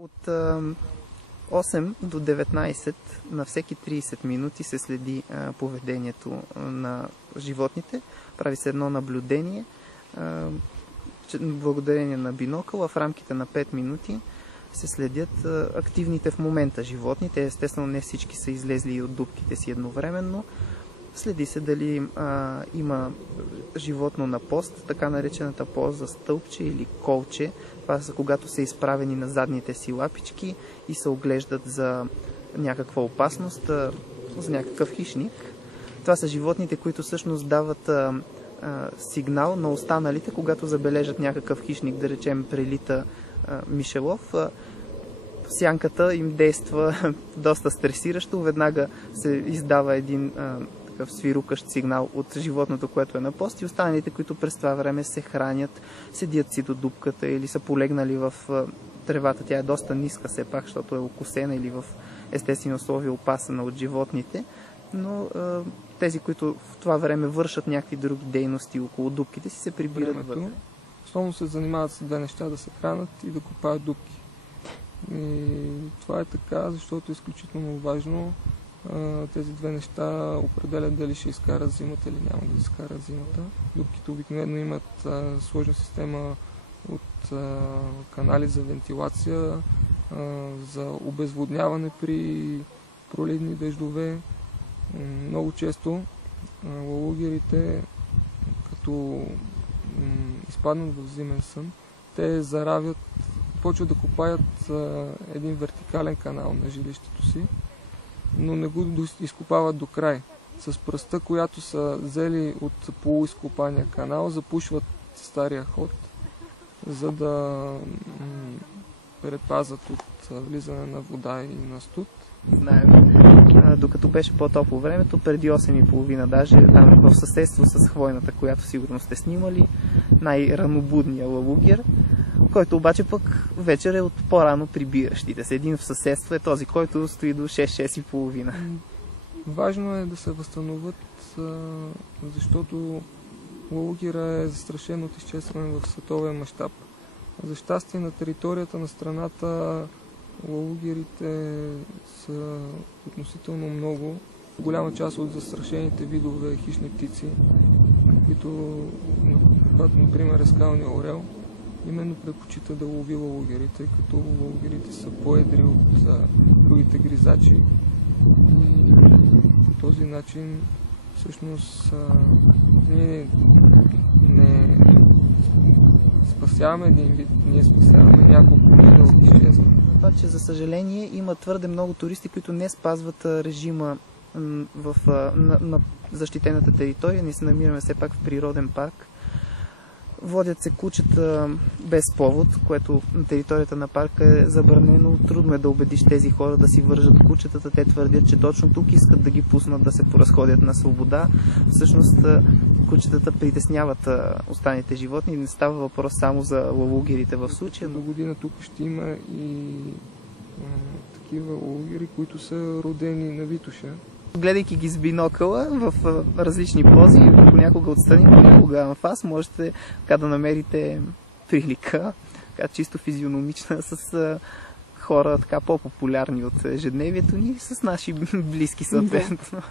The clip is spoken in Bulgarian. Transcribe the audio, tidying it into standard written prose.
От 8 до 19 на всеки 30 минути се следи поведението на животните. Прави се едно наблюдение. Благодарение на бинокъла в рамките на 5 минути се следят активните в момента животни. Те естествено не всички са излезли от дупките си едновременно. Следи се дали има животно на пост, така наречената поза стълбче или колче. Това са когато са изправени на задните си лапички и се оглеждат за някаква опасност, за някакъв хищник. Това са животните, които всъщност дават сигнал на останалите, когато забележат някакъв хищник, да речем прелита мишелов. Сянката им действа доста стресиращо, веднага се издава един свирукащ сигнал от животното, което е на пост, и останалите, които през това време се хранят, седят си до дупката или са полегнали в тревата. Тя е доста ниска все пак, защото е окосена или в естествени условия опасана от животните, но тези, които в това време вършат някакви други дейности около дупките си, се прибират вътре. Основно се занимават с две неща: да се хранят и да копаят дупки. И това е така, защото е изключително важно. Тези две неща определят дали ще изкарат зимата или няма да изкарат зимата. Дупките обикновено имат сложна система от канали за вентилация, за обезводняване при проливни дъждове. Много често лалугерите, като изпаднат в зимен сън, те заравят, почват да копаят един вертикален канал на жилището си, но не го изкопават до край. С пръста, която са взели от полуизкопания канал, запушват стария ход, за да предпазат от влизане на вода и на студ. Знаем, докато беше по-топло времето, преди 8:30 даже, там в съседство с хвойната, която сигурно сте снимали, най-ранобудния лалугер, който обаче пък вечер е от по-рано прибиращите се. Един в съседство е този, който стои до 6-6:30. Важно е да се възстановят, защото лалугера е застрашен от изчезване в световен мащаб. За щастие на територията на страната лалугерите са относително много. Голяма част от застрашените видове хищни птици, които, например, е скалния орел, именно предпочита да лови лалугери, тъй като лалугерите са по-едри от другите гризачи и по този начин всъщност ние не спасяваме един вид, ние спасяваме няколко вида от изчезване. Обаче, за съжаление, има твърде много туристи, които не спазват режима на защитената територия. Ние се намираме все пак в природен парк. Водят се кучета без повод, което на територията на парка е забранено. Трудно е да убедиш тези хора да си вържат кучетата. Те твърдят, че точно тук искат да ги пуснат да се поразходят на свобода. Всъщност кучетата притесняват останалите животни. Не става въпрос само за лалугерите в случая. До година тук ще има и такива лалугери, които са родени на Витоша. Гледайки ги с бинокъла в различни пози, понякога отстрани, понякога анфас, можете така да намерите прилика, така чисто физиономична, с хора така по-популярни от ежедневието ни, с наши близки съответно.